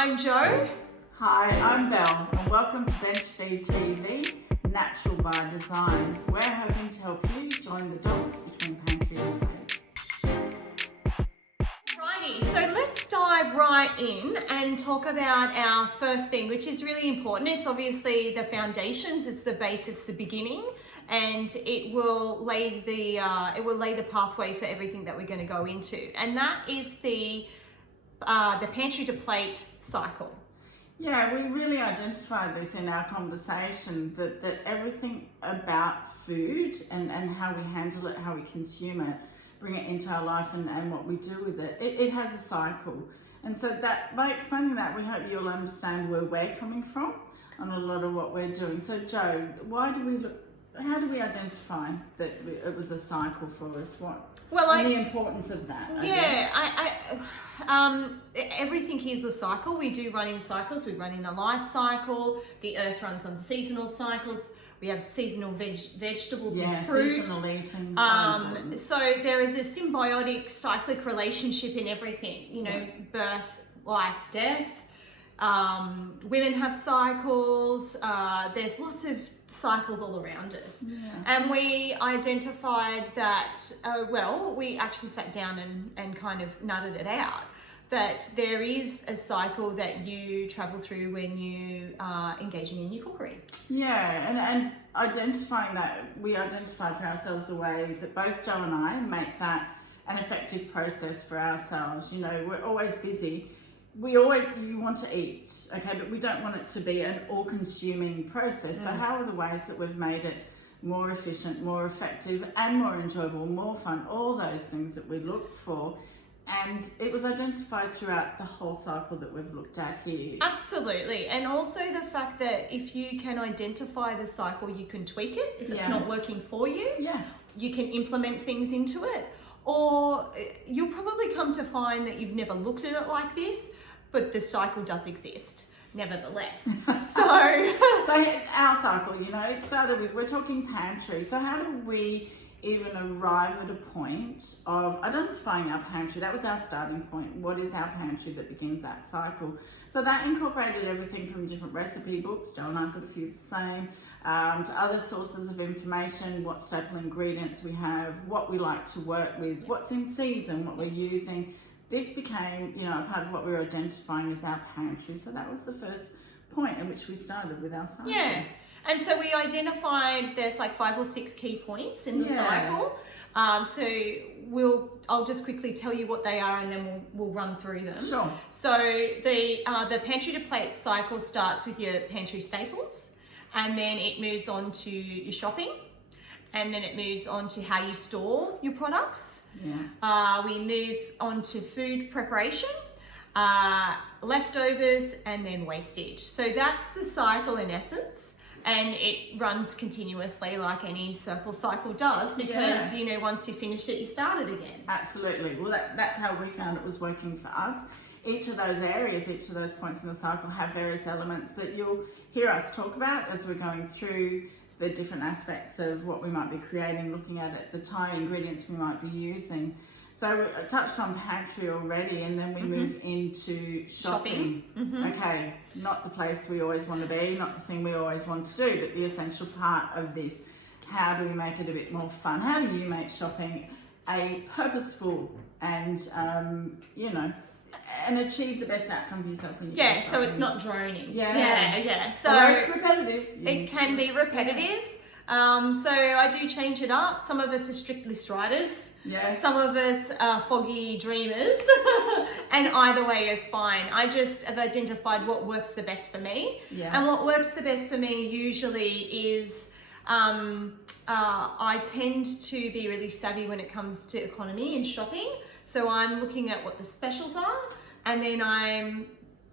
I'm Jo. Hi, I'm Belle, and welcome to Pantry TV, Natural by Design. We're hoping to help you join the dots between pantry and plate. Righty, so let's dive right in and talk about our first thing, which is really important. It's obviously the foundations, it's the base, it's the beginning, and it will lay the pathway for everything that we're going to go into, and that is the pantry to plate cycle. Yeah, we really identified this in our conversation, that everything about food and how we handle it, how we consume it, bring it into our life and what we do with it, it has a cycle. And so that by explaining that, we hope you'll understand where we're coming from on a lot of what we're doing. So Jo, how do we identify that it was a cycle for us? The importance of that, I guess. Everything is a cycle. We do run in cycles. We run in a life cycle. The earth runs on seasonal cycles. We have seasonal vegetables and fruit. Seasonal eating. So there is a symbiotic, cyclic relationship in everything. You know, birth, life, death. Women have cycles. There's lots of cycles all around us. And we identified that, we actually sat down and kind of nutted it out, that there is a cycle that you travel through when you are engaging in your cookery. And identifying that, we identified for ourselves a way that both Jo and I make that an effective process for ourselves. You know, we're always busy. You want to eat, okay, but we don't want it to be an all-consuming process. So how are the ways that we've made it more efficient, more effective, and more enjoyable, more fun, all those things that we looked for? And it was identified throughout the whole cycle that we've looked at here. Absolutely. And also the fact that if you can identify the cycle, you can tweak it. If it's not working for you, you can implement things into it. Or you'll probably come to find that you've never looked at it like this, but the cycle does exist nevertheless. So our cycle, you know, it started with, we're talking pantry. So how do we even arrive at a point of identifying our pantry? That was our starting point. What is our pantry that begins that cycle? So that incorporated everything from different recipe books. Jo and I've got a few the same, to other sources of information, what staple ingredients we have, what we like to work with, what's in season, what we're using. This became, you know, a part of what we were identifying as our pantry. So that was the first point in which we started with our cycle. Yeah. And so we identified there's like 5 or 6 key points in the cycle. I'll just quickly tell you what they are, and then we'll run through them. Sure. So the pantry to plate cycle starts with your pantry staples, and then it moves on to your shopping, and then it moves on to how you store your products. We move on to food preparation, leftovers, and then wastage. So that's the cycle in essence. And it runs continuously like any circle cycle does, because you know, once you finish it, you start it again. Absolutely. Well, that's how we found it was working for us. Each of those areas, each of those points in the cycle have various elements that you'll hear us talk about as we're going through the different aspects of what we might be creating, looking at it, the Thai ingredients we might be using. So I touched on pantry already, and then we move into shopping. Okay, not the place we always want to be, not the thing we always want to do, but the essential part of this. How do we make it a bit more fun? How do you make shopping a purposeful and, and achieve the best outcome for yourself when you go shopping? So it's not droning. So although it's repetitive. It can be repetitive. So I do change it up. Some of us are strict list writers. Some of us are foggy dreamers, and either way is fine. I just have identified what works the best for me, and what works the best for me usually is I tend to be really savvy when it comes to economy and shopping. So I'm looking at what the specials are, and then I'm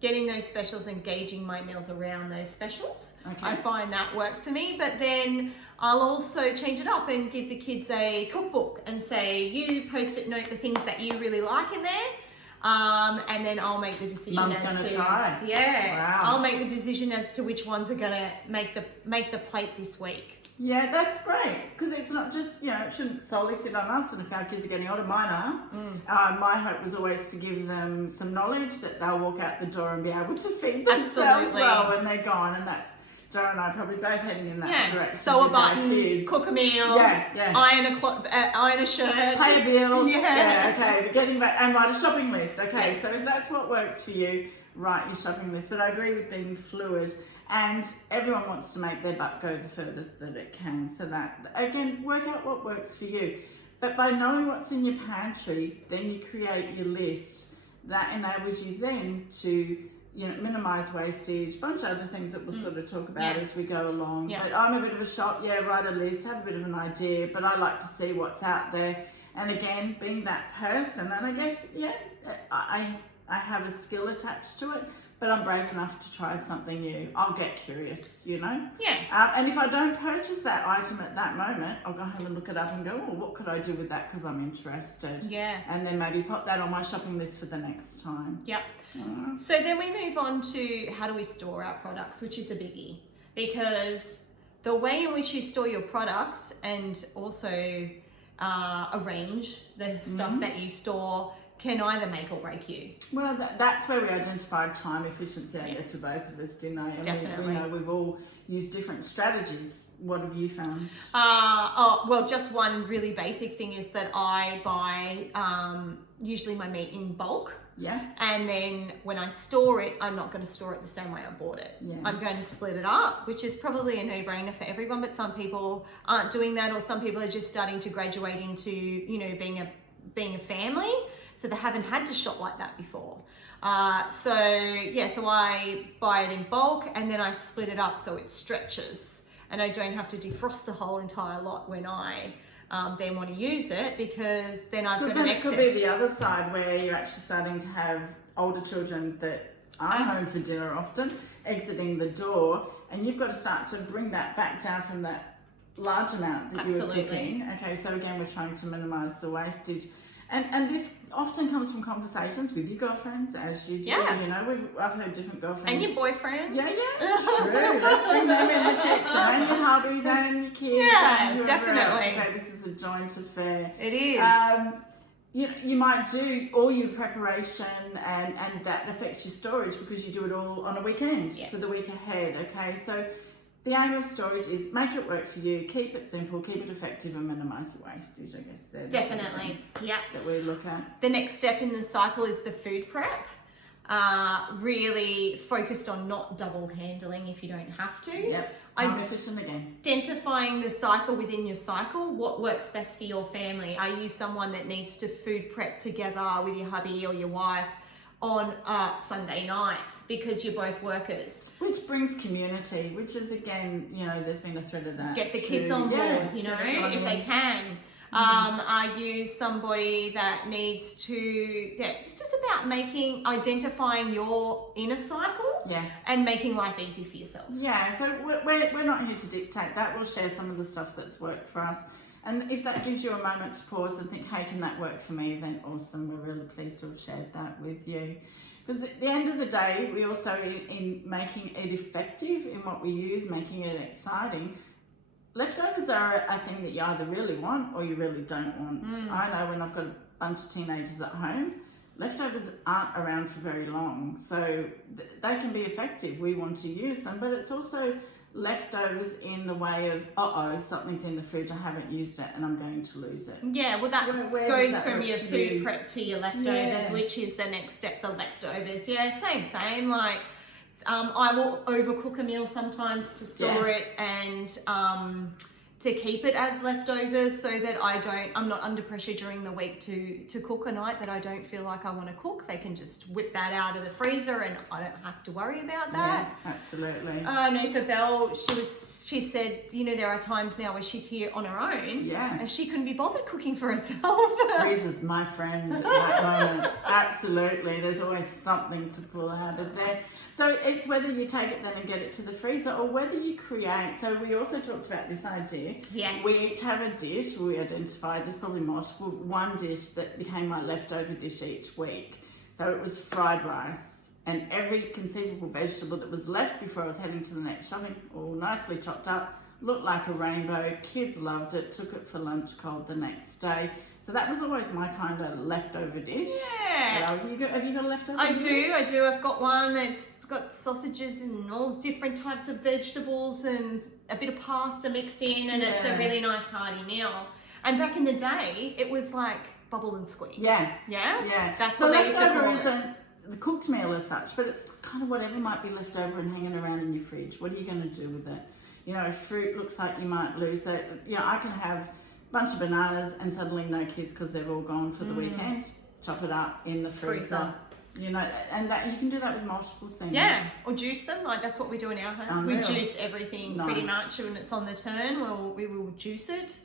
getting those specials and gauging my meals around those specials. I find that works for me, but then I'll also change it up and give the kids a cookbook and say, you post-it note the things that you really like in there, and then I'll make the decision Mum's gonna try. Wow. I'll make the decision as to which ones are gonna make the plate this week. Yeah, that's great, because it's not just, it shouldn't solely sit on us, and if our kids are getting older, mine are. My hope was always to give them some knowledge that they'll walk out the door and be able to feed themselves Absolutely. well when they're gone, and that's Joe and I probably both heading in that direction. Sew a with our button, kids. cook a meal, iron a shirt, pay a bill. Yeah. Okay, we're getting back, and write a shopping list. Okay, Yes. so if that's what works for you, write your shopping list. But I agree with being fluid, and everyone wants to make their butt go the furthest that it can. So that, again, work out what works for you. But by knowing what's in your pantry, then you create your list. That enables you then to minimise wastage, a bunch of other things that we'll sort of talk about as we go along. Yeah. But I'm a bit of a shop, write a list, have a bit of an idea, but I like to see what's out there. And again, being that person, and I guess, I have a skill attached to it, but I'm brave enough to try something new. I'll get curious, Yeah. And if I don't purchase that item at that moment, I'll go home and look it up and go, oh, what could I do with that, because I'm interested. Yeah. And then maybe pop that on my shopping list for the next time. Yep. So then we move on to how do we store our products, which is a biggie, because the way in which you store your products and also arrange the stuff that you store can either make or break you. Well, that's where we identified time efficiency, I guess, for both of us, didn't I? Definitely. We know we've all used different strategies. What have you found? Well, just one really basic thing is that I buy usually my meat in bulk. Yeah. And then when I store it, I'm not going to store it the same way I bought it. Yeah. I'm going to split it up, which is probably a no-brainer for everyone, but some people aren't doing that, or some people are just starting to graduate into, being a family. So they haven't had to shop like that before. So I buy it in bulk, and then I split it up so it stretches, and I don't have to defrost the whole entire lot when I then want to use it, because then I've got an excess. It could be the other side, where you're actually starting to have older children that aren't home for dinner often, exiting the door, and you've got to start to bring that back down from that large amount that you were cooking. Okay, so again, we're trying to minimise the wastage. And this often comes from conversations with your girlfriends, as you do. Yeah. I've heard different girlfriends. And your boyfriend. Yeah, true. Let's bring them in the kitchen. And your hubbies and your kids. Yeah, and definitely. Okay, this is a joint affair. It is. You might do all your preparation, and that affects your storage because you do it all on a weekend for the week ahead. Okay, so the aim of storage is make it work for you, keep it simple, keep it effective, and minimise your wastage. I guess they're Definitely. that we look at. The next step in the cycle is the food prep. Really focused on not double handling if you don't have to. Yep. Time efficient again. Identifying the cycle within your cycle, what works best for your family. Are you someone that needs to food prep together with your hubby or your wife on Sunday night because you're both workers? Which brings community, which is, again, there's been a thread of that. Get the kids on board, if they can. Are you somebody that needs to, it's just about identifying your inner cycle and making life easy for yourself. Yeah, so we're not here to dictate that. We'll share some of the stuff that's worked for us. And if that gives you a moment to pause and think, hey, can that work for me? Then awesome. We're really pleased to have shared that with you. Because at the end of the day, we also, in making it effective in what we use, making it exciting, leftovers are a thing that you either really want or you really don't want. I know when I've got a bunch of teenagers at home, leftovers aren't around for very long. So they can be effective. We want to use them, but it's also leftovers in the way of, something's in the fridge, I haven't used it and I'm going to lose it. Yeah, well that goes from your food prep to your leftovers, which is the next step, the leftovers. Yeah, same. Like, I will overcook a meal sometimes to store it and to keep it as leftovers so that I'm not under pressure during the week to cook a night that I don't feel like I want to cook. They can just whip that out of the freezer and I don't have to worry about that. Yeah, absolutely. No, for Belle, she said, there are times now where she's here on her own and she couldn't be bothered cooking for herself. Freezer's my friend at that moment. Absolutely. There's always something to pull out of there. So it's whether you take it then and get it to the freezer or whether you create. So we also talked about this idea. Yes. We each have a dish. We identified there's probably multiple. One dish that became my leftover dish each week. So it was fried rice, and every conceivable vegetable that was left before I was heading to the next shopping, all nicely chopped up, looked like a rainbow. Kids loved it, took it for lunch cold the next day. So that was always my kind of leftover dish. Yeah. Have you got a leftover I dish? do. I've got one. It's got sausages and all different types of vegetables and a bit of pasta mixed in, and it's a Yeah. really nice hearty meal. And back in the day, it was like bubble and squeak. Yeah. Yeah? Yeah. That's so what they used to leftover call it. isn't the cooked meal as such, but it's kind of whatever might be left over and hanging around in your fridge. What are you going to do with it? You know, if fruit looks like you might lose it. You know, I can have a bunch of bananas and suddenly no kids because they've all gone for the weekend. Chop it up in the freezer. You know, and that you can do that with multiple things. Yeah, or juice them. Like that's what we do in our house. We Unreal. juice everything pretty much when it's on the turn. We will juice it.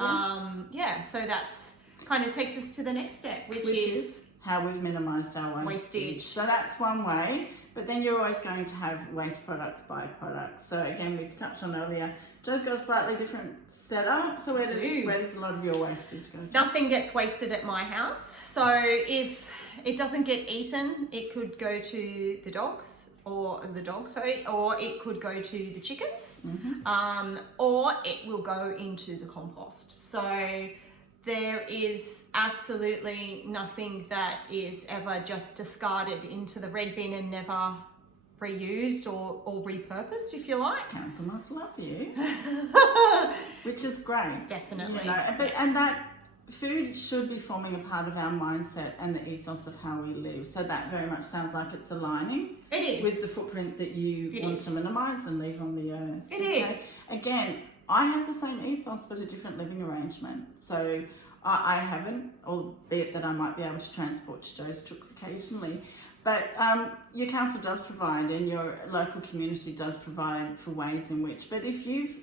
So that's kind of takes us to the next step, which is how we've minimised our wastage. So that's one way, but then you're always going to have waste products, byproducts. So again, we touched on earlier, Jo's got a slightly different setup. So where does a lot of your wastage go to? Nothing gets wasted at my house. So if it doesn't get eaten, it could go to the dogs, or it could go to the chickens, or it will go into the compost. So there is absolutely nothing that is ever just discarded into the red bin and never reused or repurposed, if you like. Council must love you, which is great. Definitely. You know, and that food should be forming a part of our mindset and the ethos of how we live. So that very much sounds like it's aligning. It is. With the footprint that you want to minimise and leave on the earth. It is. Again, I have the same ethos but a different living arrangement. So I haven't, albeit that I might be able to transport to Jo's chooks occasionally. But your council does provide, and your local community does provide for ways in which. But if you've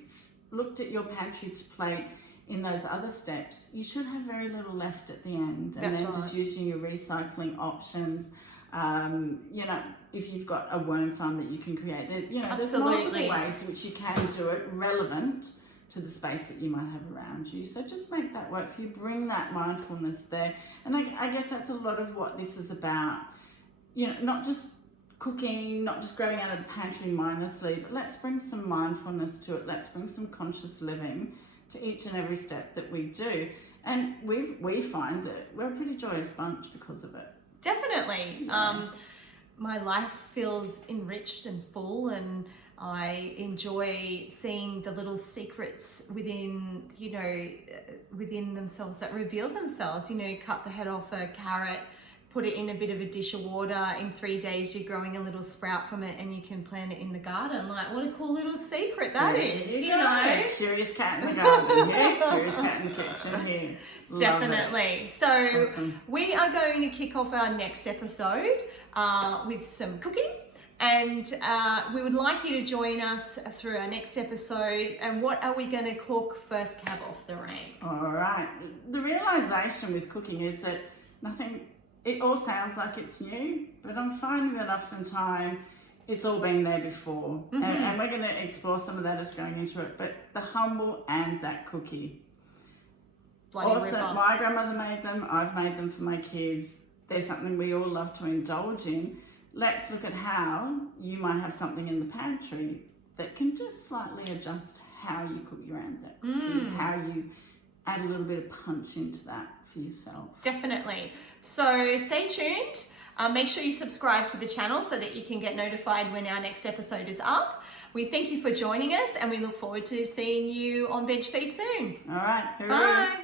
looked at your pantry to plate in those other steps, you should have very little left at the end. And then just using your recycling options. You know, if you've got a worm farm that you can create, there's multiple ways in which you can do it relevant to the space that you might have around you. So just make that work for you. Bring that mindfulness there. And I guess that's a lot of what this is about. You know, not just cooking, not just grabbing out of the pantry mindlessly, but let's bring some mindfulness to it. Let's bring some conscious living to each and every step that we do. And we find that we're a pretty joyous bunch because of it. Definitely. Yeah. My life feels enriched and full, and I enjoy seeing the little secrets within themselves that reveal themselves. You know, cut the head off a carrot, put it in a bit of a dish of water. In 3 days, you're growing a little sprout from it, and you can plant it in the garden. Like, what a cool little secret that is, you know. Curious cat in the garden, yeah. Curious cat in the kitchen here. Love Definitely. It. So awesome. We are going to kick off our next episode with some cooking. And we would like you to join us through our next episode. And what are we going to cook first cab off the rank? All right. The realisation with cooking is that it all sounds like it's new, but I'm finding that oftentimes it's all been there before. And we're going to explore some of that as going into it. But the humble Anzac cookie. Awesome. My grandmother made them. I've made them for my kids. They're something we all love to indulge in. Let's look at how you might have something in the pantry that can just slightly adjust how you cook your Anzac cookie, how you add a little bit of punch into that for yourself. Definitely. So stay tuned. Make sure you subscribe to the channel so that you can get notified when our next episode is up. We thank you for joining us, and we look forward to seeing you on Bench Feed soon. All right. Bye.